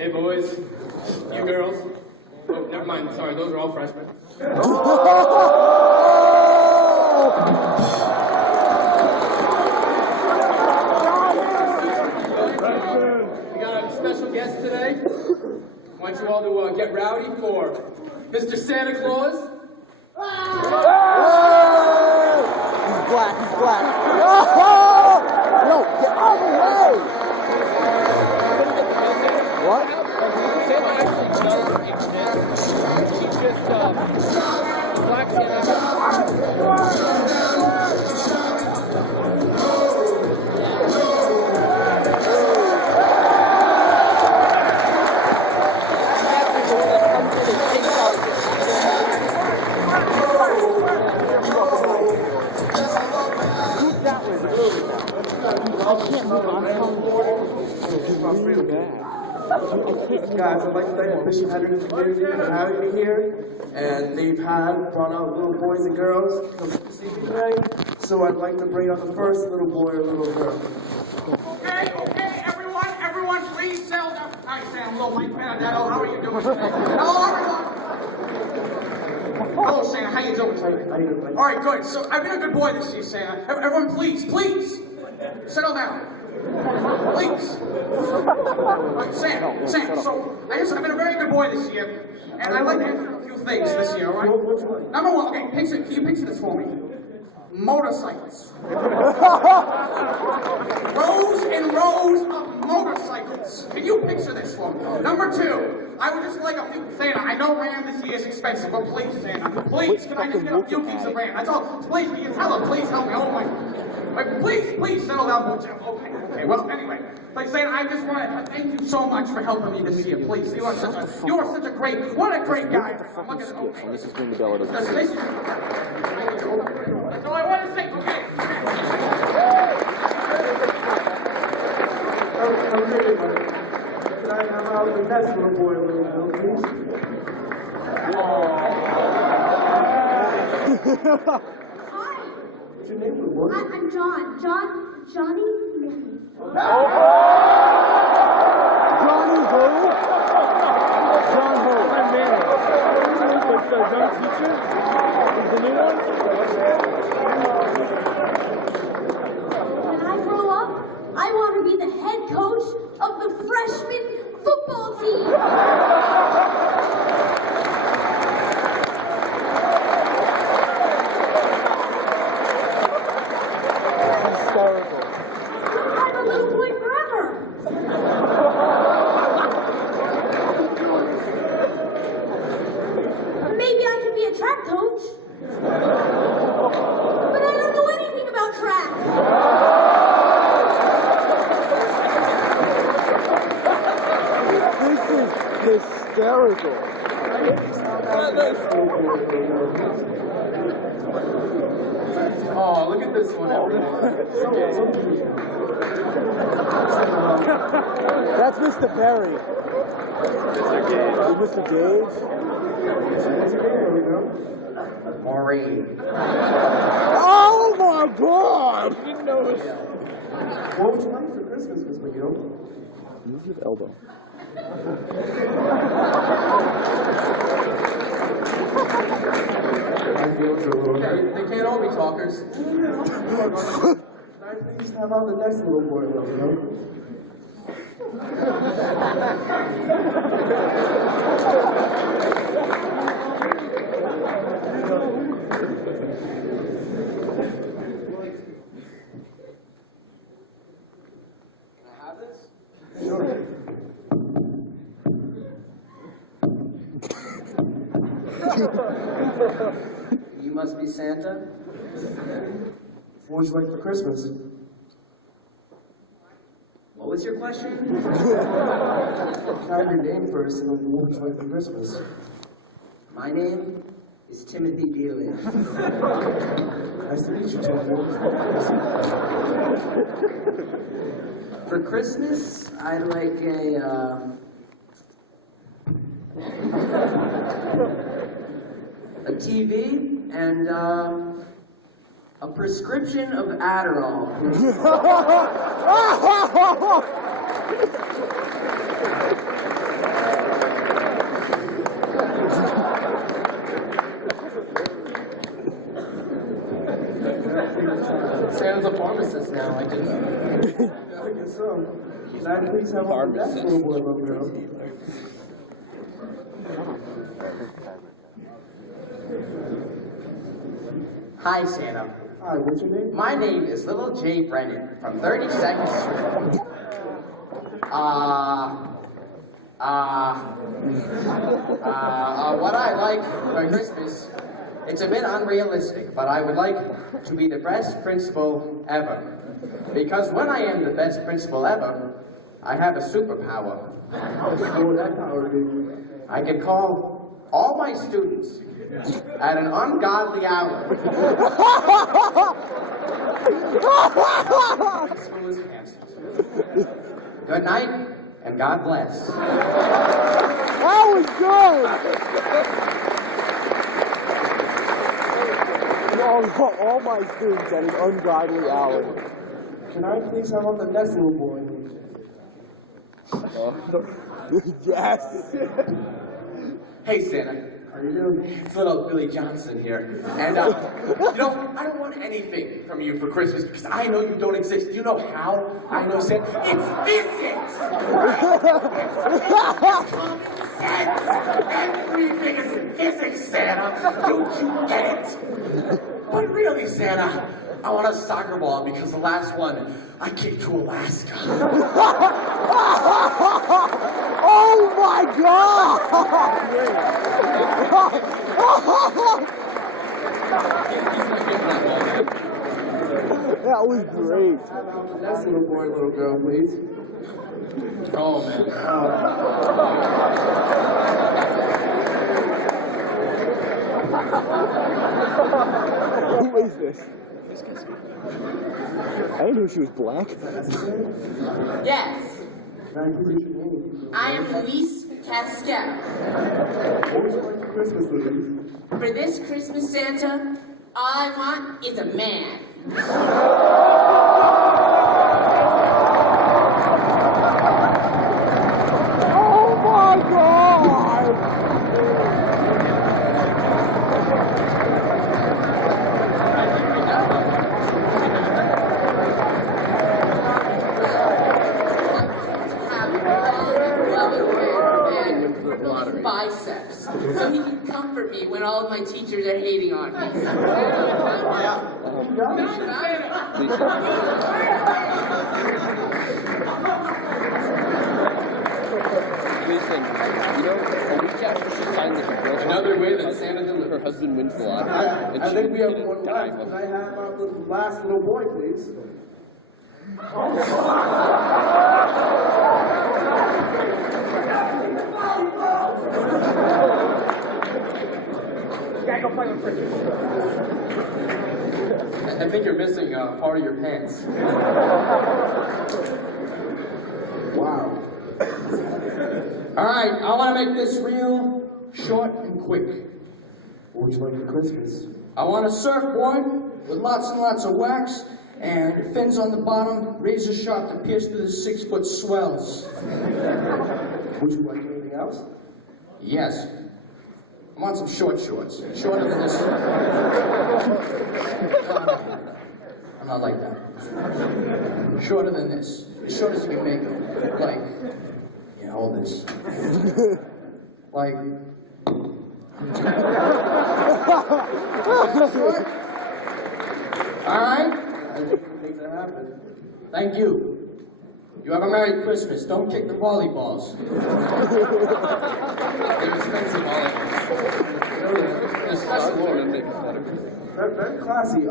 Hey, boys. You girls. Oh, never mind. Sorry, those are all freshmen. We got a special guest today. I want you all to get rowdy for Mr. Santa Claus. He's black. No, get out of the way! What? Santa actually does exist. She's just black Santa. Guys, I'd like to thank the Mission Hendricken community for having me here. And they've brought out little boys and girls to come see me today. So I'd like to bring out the first little boy or little girl. Okay, everyone, please settle down. Hi, Sam, little Mike Benedetto, how are you doing today? Hello, everyone. Hello, Santa, how you doing today? All right, good. So I've been a good boy this year, Santa. Everyone, please, settle down. Please. Sam, so I've been a very good boy this year, and I'd like to answer a few things this year, all right? Number one, okay, can you picture this for me? Motorcycles. Rows and rows of motorcycles. Can you picture this for me? Number two, I would just like a few, Santa, I know RAM this year is expensive, but please, Santa, please, can I just get a few keys of RAM? That's all. Please, can you tell him, please help me, oh my. Please settle down, okay, well, anyway, like saying, I just want to thank you so much for helping me this year, please. You are such a great, what a great guy. Look at, okay. This is going to go. That's all I want to say, okay. Okay, can I have out the next little boy or little girl, please? What's your name, little boy? I'm Johnny Manning. Johnny who? John who? I'm Manning. Like the young teacher? The new one? When I grow up, I want to be the head coach of the freshman football team. Hysterical. I'm a little boy forever. Maybe I can be a track coach. But I don't know anything about track. This is hysterical. Oh, look at this one, everyone. That's Mr. Perry. Mr. Gage. Maureen. Oh my God! What would you like for Christmas, Miss McGill? Use your elbow. They can't all be talkers. Can I please have out the next little boy or little girl? You must be Santa? What would you like for Christmas? What was your question? Can I have your name first, and then what would you like for Christmas? My name is Timothy Dealey. Nice to meet you, Timothy. For Christmas, I'd like a TV and a prescription of Adderall. So, can I please have on the next little boy, little girl? Hi, Santa. Hi, what's your name? My name is Little J. Brennan from 32nd Street. What I like for Christmas, it's a bit unrealistic, but I would like to be the best principal ever. Because when I am the best principal ever, I have a superpower. What would that power be? I can call all my students at an ungodly hour. School is canceled. Good night, and God bless. That was good! All my students at an ungodly hour. Can I please have on the next little boy? Yes! Hey, Santa. How you doing? It's little Billy Johnson here. And, I don't want anything from you for Christmas because I know you don't exist. Do you know how I know, Santa? It's physics! Everything is physics, Santa. Don't you get it? But really, Santa, I want a soccer ball because the last one I kicked to Alaska. Oh my God! That was great. Next little boy, little girl, please. Oh, man. Who is this? I didn't know she was black. Yes, Can I please your name? I am Luis Cascal. What would you like for Christmas, Louise? For this Christmas, Santa, all I want is a man. Oh my God! Biceps, so he can comfort me when all of my teachers are hating on me. Listen, you know, a week after she signed this bill, Another way that Santa delivers. her husband wins the lottery. And I she think we have didn't one die. left. Can I have the last little boy, please? I think you're missing part of your pants. Wow. All right, I want to make this real short and quick. What would you like for Christmas? I want a surfboard with lots and lots of wax and fins on the bottom, razor sharp to pierce through the 6-foot swells. Would you like anything else? Yes. I want some short shorts. Shorter than this. I'm not like that. Shorter than this. As short as you can make them. Like, yeah, hold this. Like, short. All right. I think we can make that happen. Thank you. You have a Merry Christmas. Don't kick the volleyballs. They're expensive volleyballs. They're special order. Very classy.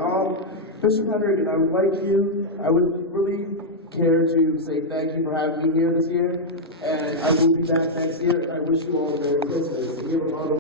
Bishop Hendricken, I would like you, I would really care to say thank you for having me here this year, and I will be back next year, and I wish you all a Merry Christmas. Give them all the